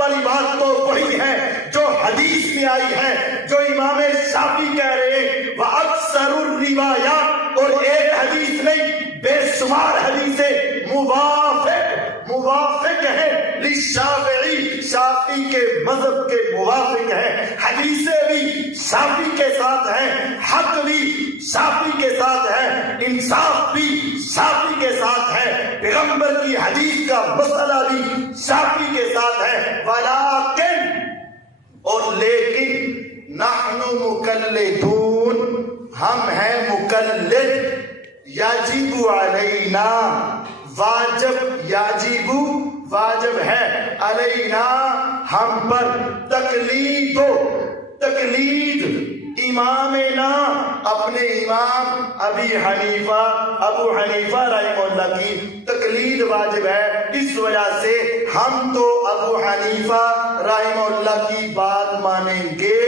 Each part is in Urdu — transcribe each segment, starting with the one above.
والی بات تو وہی ہے جو حدیث میں آئی ہے، جو امام شافعی کہہ رہے ہیں وَأَكْثَرُ الرِّوَایَاتِ، اور ایک حدیث نہیں بے شمار حدیثیں موافق ہے للشافعی، شافعی کے مذہب کے موافق ہے، حدیثیں بھی شافعی کے ساتھ ہیں، حق بھی شافعی کے ساتھ ہے، انصاف بھی شافعی کے ساتھ ہے، پیغمبر کی حدیث کا مسئلہ بھی شافعی کے ساتھ ہے، ولیکن اور لیکن نحن مقلدون، ہم ہیں مقلد، یجب علینا، واجب، یجب واجب ہے، علینا ہم پر، تقلید امامنا، اپنے امام ابو حنیفہ رحمہ اللہ کی تقلید واجب ہے۔ اس وجہ سے ہم تو ابو حنیفہ رحمہ اللہ کی بات مانیں گے،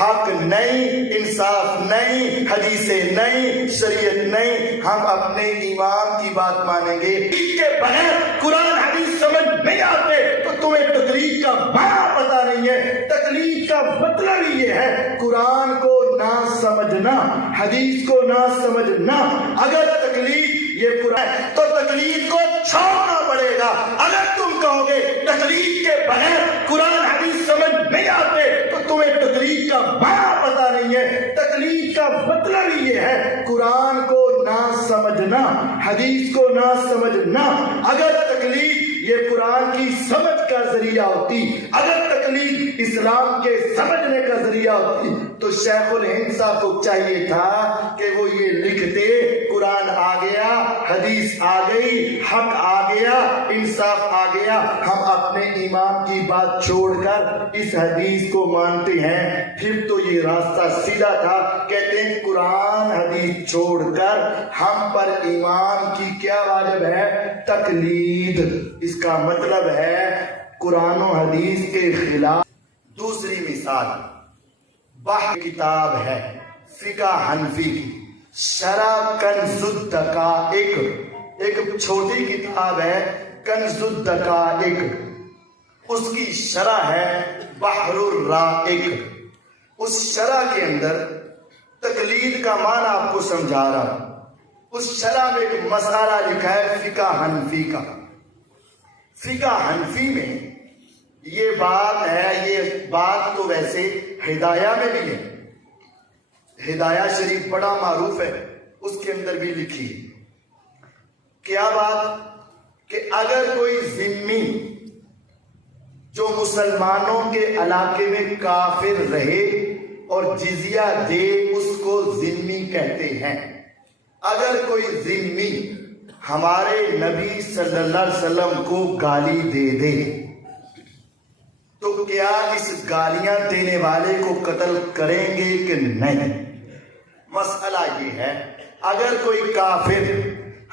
حق نہیں، انصاف نہیں، حدیثیں نہیں، شریعت نہیں، ہم اپنے امام کی بات مانیں گے۔ اس کے بغیر قرآن حدیث سمجھ نہیں آتے تو تمہیں تقلید کا معنی پتہ نہیں ہے۔ تقلید کا مطلب ہی یہ ہے قرآن کو نہ سمجھنا، حدیث کو نہ سمجھنا۔ اگر تقلید یہ قرآن تو تقلید کو چھوڑنا پڑے گا۔ اگر تم کہو گے تقلید کے بغیر قرآن حدیث سمجھ نہیں آتے تو تمہیں تقلید کا معنی پتہ نہیں ہے۔ تقلید کا مطلب ہی یہ ہے قرآن کو نہ سمجھنا، حدیث کو نہ سمجھنا۔ اگر تقلید یہ قرآن کی سمجھ کا ذریعہ ہوتی، اگر تقلید اسلام کے سمجھنے کا ذریعہ ہوتی تو شیخ الہند صاحب کو چاہیے تھا کہ وہ یہ لکھتے قرآن آ گیا، حدیث آ گئی، حق آ گیا، انصاف آ گیا، ہم اپنے امام کی بات چھوڑ کر اس حدیث کو مانتے ہیں۔ پھر تو یہ راستہ سیدھا تھا۔ کہتے ہیں قرآن حدیث چھوڑ کر ہم پر امام کی کیا واجب ہے؟ تقلید۔ اس کا مطلب ہے قرآن و حدیث کے خلاف۔ دوسری مثال بحر کتاب ہے فقہ حنفی کی، شرح کنز الدقائق، ایک چھوٹی کتاب ہے کنز الدقائق، اس کی شرح ہے بحر الرائق۔ اس شرح کے اندر تقلید کا معنی آپ کو سمجھا رہا ہوں۔ اس شرح میں ایک مسئلہ لکھا ہے فقہ حنفی کا۔ فقہ حنفی میں یہ بات ہے، یہ بات تو ویسے ہدایہ میں بھی ہے، ہدایہ شریف بڑا معروف ہے، اس کے اندر بھی لکھی ہے۔ کیا بات؟ کہ اگر کوئی ذمی جو مسلمانوں کے علاقے میں کافر رہے اور جزیہ دے، اس کو ذمی کہتے ہیں۔ اگر کوئی ذمی ہمارے نبی صلی اللہ علیہ وسلم کو گالی دے دے تو کیا اس گالیاں دینے والے کو قتل کریں گے کہ نہیں؟ مسئلہ یہ ہے اگر کوئی کافر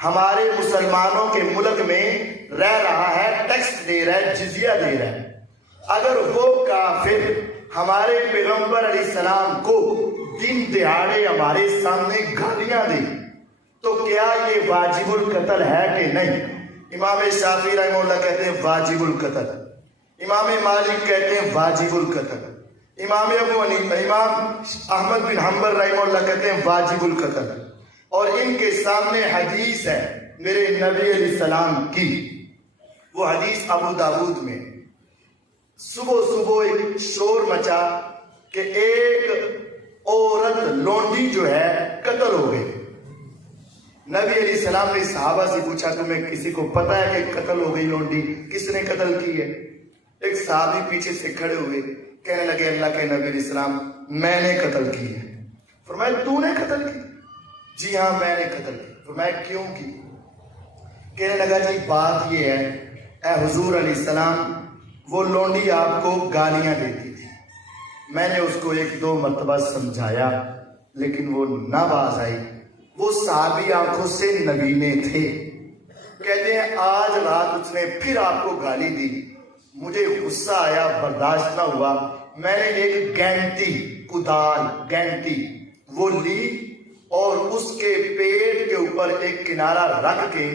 ہمارے مسلمانوں کے ملک میں رہ رہا ہے، ٹیکس دے رہا ہے، جزیہ دے رہا ہے، اگر وہ کافر ہمارے پیغمبر علیہ السلام کو دن دہاڑے ہمارے سامنے گالیاں دے تو کیا یہ واجب القتل ہے کہ نہیں؟ امام شافعی رحمہ اللہ کہتے ہیں واجب القتل، امام مالک کہتے ہیں واجب القتل، امام ابو حنیفہ، امام احمد بن حنبل رحمہ اللہ کہتے ہیں واجب القتل۔ اور ان کے سامنے حدیث ہے میرے نبی علیہ السلام کی، وہ حدیث ابو داود میں، صبح صبح ایک شور مچا کہ ایک عورت لونڈی جو ہے قتل ہو گئی۔ نبی علیہ السلام نے صحابہ سے پوچھا تمہیں کسی کو پتا ہے کہ قتل ہو گئی لونڈی، کس نے قتل کی ہے؟ ایک صحابی پیچھے سے کھڑے ہوئے کہنے لگے اللہ کے نبی علیہ السلام میں نے قتل کی ہے۔ فرمایا تو نے قتل کی؟ جی ہاں میں نے قتل کی۔ فرمایا کیوں کی؟ کہنے لگا جی بات یہ ہے اے حضور علیہ السلام، وہ لونڈی آپ کو گالیاں دیتی تھی، میں نے اس کو ایک دو مرتبہ سمجھایا لیکن وہ نہ باز آئی، وہ صحابی آنکھوں سے نبینے تھے۔ کہتے ہیں آج رات اس نے پھر آپ کو گالی دی، مجھے غصہ آیا، برداشت نہ ہوا، میں نے ایک گینٹی، کدال گینٹی وہ لی اور اس کے پیٹ کے اوپر ایک کنارہ رکھ کے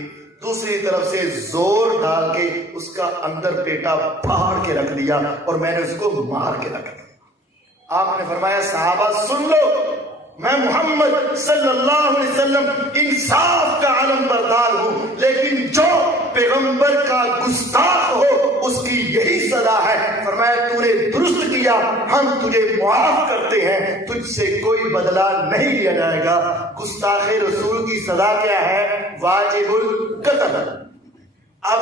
دوسری طرف سے زور ڈال کے اس کا اندر پیٹا پھاڑ کے رکھ دیا اور میں نے اس کو مار کے رکھ دیا۔ آپ نے فرمایا صحابہ سن لو، میں محمد صلی اللہ علیہ وسلم انصاف کا علم بردار ہوں، لیکن جو پیغمبر کا گستاخ ہو اس کی یہی سزا ہے۔ فرمایا تو نے درست کیا، ہم تجھے معاف کرتے ہیں، تجھ سے کوئی بدلہ نہیں لیا جائے گا۔ گستاخ رسول کی سزا کیا ہے؟ واجب القتل۔ اب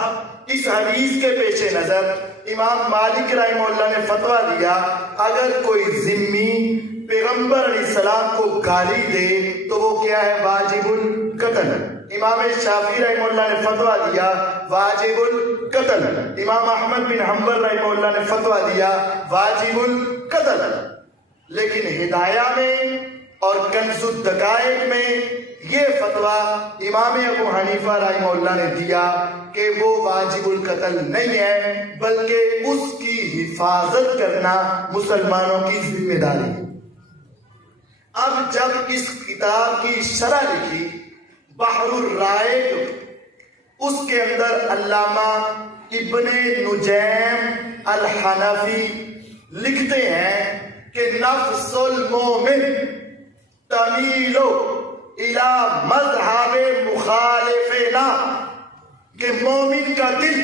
اس حدیث کے پیش نظر امام مالک رحمہ اللہ نے فتویٰ دیا، اگر کوئی ذمی پیغمبر علیہ السلام کو گالی دے تو وہ کیا ہے؟ واجب القتل۔ امام شافعی رحمہ اللہ نے فتویٰ دیا واجب القتل۔ امام احمد بن حنبل رحمہ اللہ نے فتویٰ دیا واجب القتل۔ لیکن ہدایہ میں اور کنز الدقائق میں یہ فتویٰ امام ابو حنیفہ رحمہ اللہ نے دیا کہ وہ واجب القتل نہیں ہے، بلکہ اس کی حفاظت کرنا مسلمانوں کی ذمہ داری ہے۔ اب جب اس کتاب کی شرح لکھی بحر الرائق، اس کے اندر علامہ ابن نجیم الحنفی لکھتے ہیں کہ نفس المومن تمیل الی مذہب مخالفنا، کہ مومن کا دل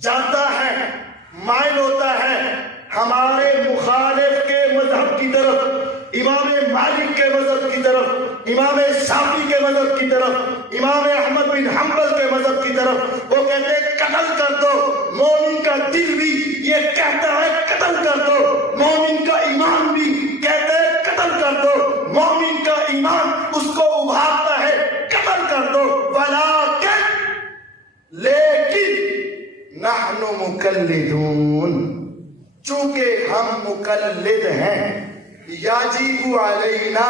جاتا ہے، مائل ہوتا ہے ہمارے مخالف کے مذہب کی طرف، امام مالک کے مذہب کی طرف، امام شافعی کے مذہب کی طرف، امام احمد بن حنبل کے مذہب کی طرف۔ وہ کہتے ہیں قتل کر دو، مومن کا دل بھی یہ کہتا ہے قتل کر دو، مومن کا ایمان بھی کہتا ہے قتل کر دو، مومن کا ایمان اس کو ابھارتا ہے قتل کر دو۔ لیکن نحن مقلدون، چونکہ ہم مقلد ہیں، یجب علینا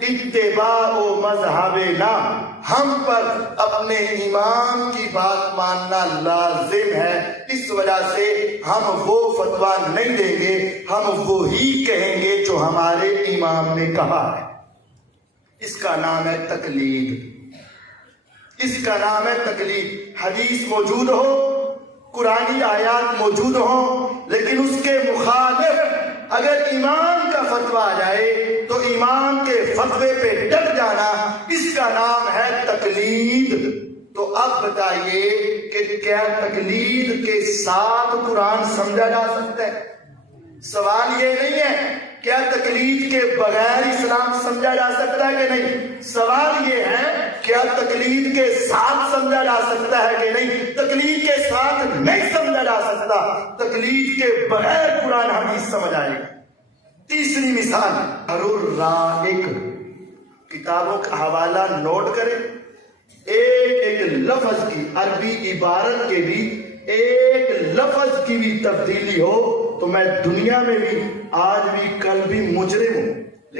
اتباع مذہبنا، ہم پر اپنے امام کی بات ماننا لازم ہے، اس وجہ سے ہم وہ فتویٰ نہیں دیں گے، ہم وہی کہیں گے جو ہمارے امام نے کہا ہے۔ اس کا نام ہے تقلید، اس کا نام ہے تقلید۔ حدیث موجود ہو، قرآنی آیات موجود ہوں، لیکن اس کے مخالف اگر امام کا فتویٰ آ جائے تو امام کے فتوے پہ ڈٹ جانا، اس کا نام ہے تقلید۔ تو اب بتائیے کہ کیا تقلید کے ساتھ قرآن سمجھا جا سکتا ہے؟ سوال یہ نہیں ہے کیا تقلید کے بغیر اسلام سمجھا جا سکتا ہے کہ نہیں، سوال یہ ہے کیا تقلید کے ساتھ سمجھا جا سکتا ہے کہ نہیں۔ تقلید کے ساتھ نہیں سمجھا جا سکتا، تقلید کے بغیر قرآن حدیث سمجھ آئے گا۔ تیسری مثال بحر الرائق، کتابوں کا حوالہ نوٹ کریں، ایک ایک لفظ کی عربی عبارت کے بھی ایک لفظ کی بھی تبدیلی ہو تو میں دنیا میں بھی آج بھی کل بھی مجرم ہوں۔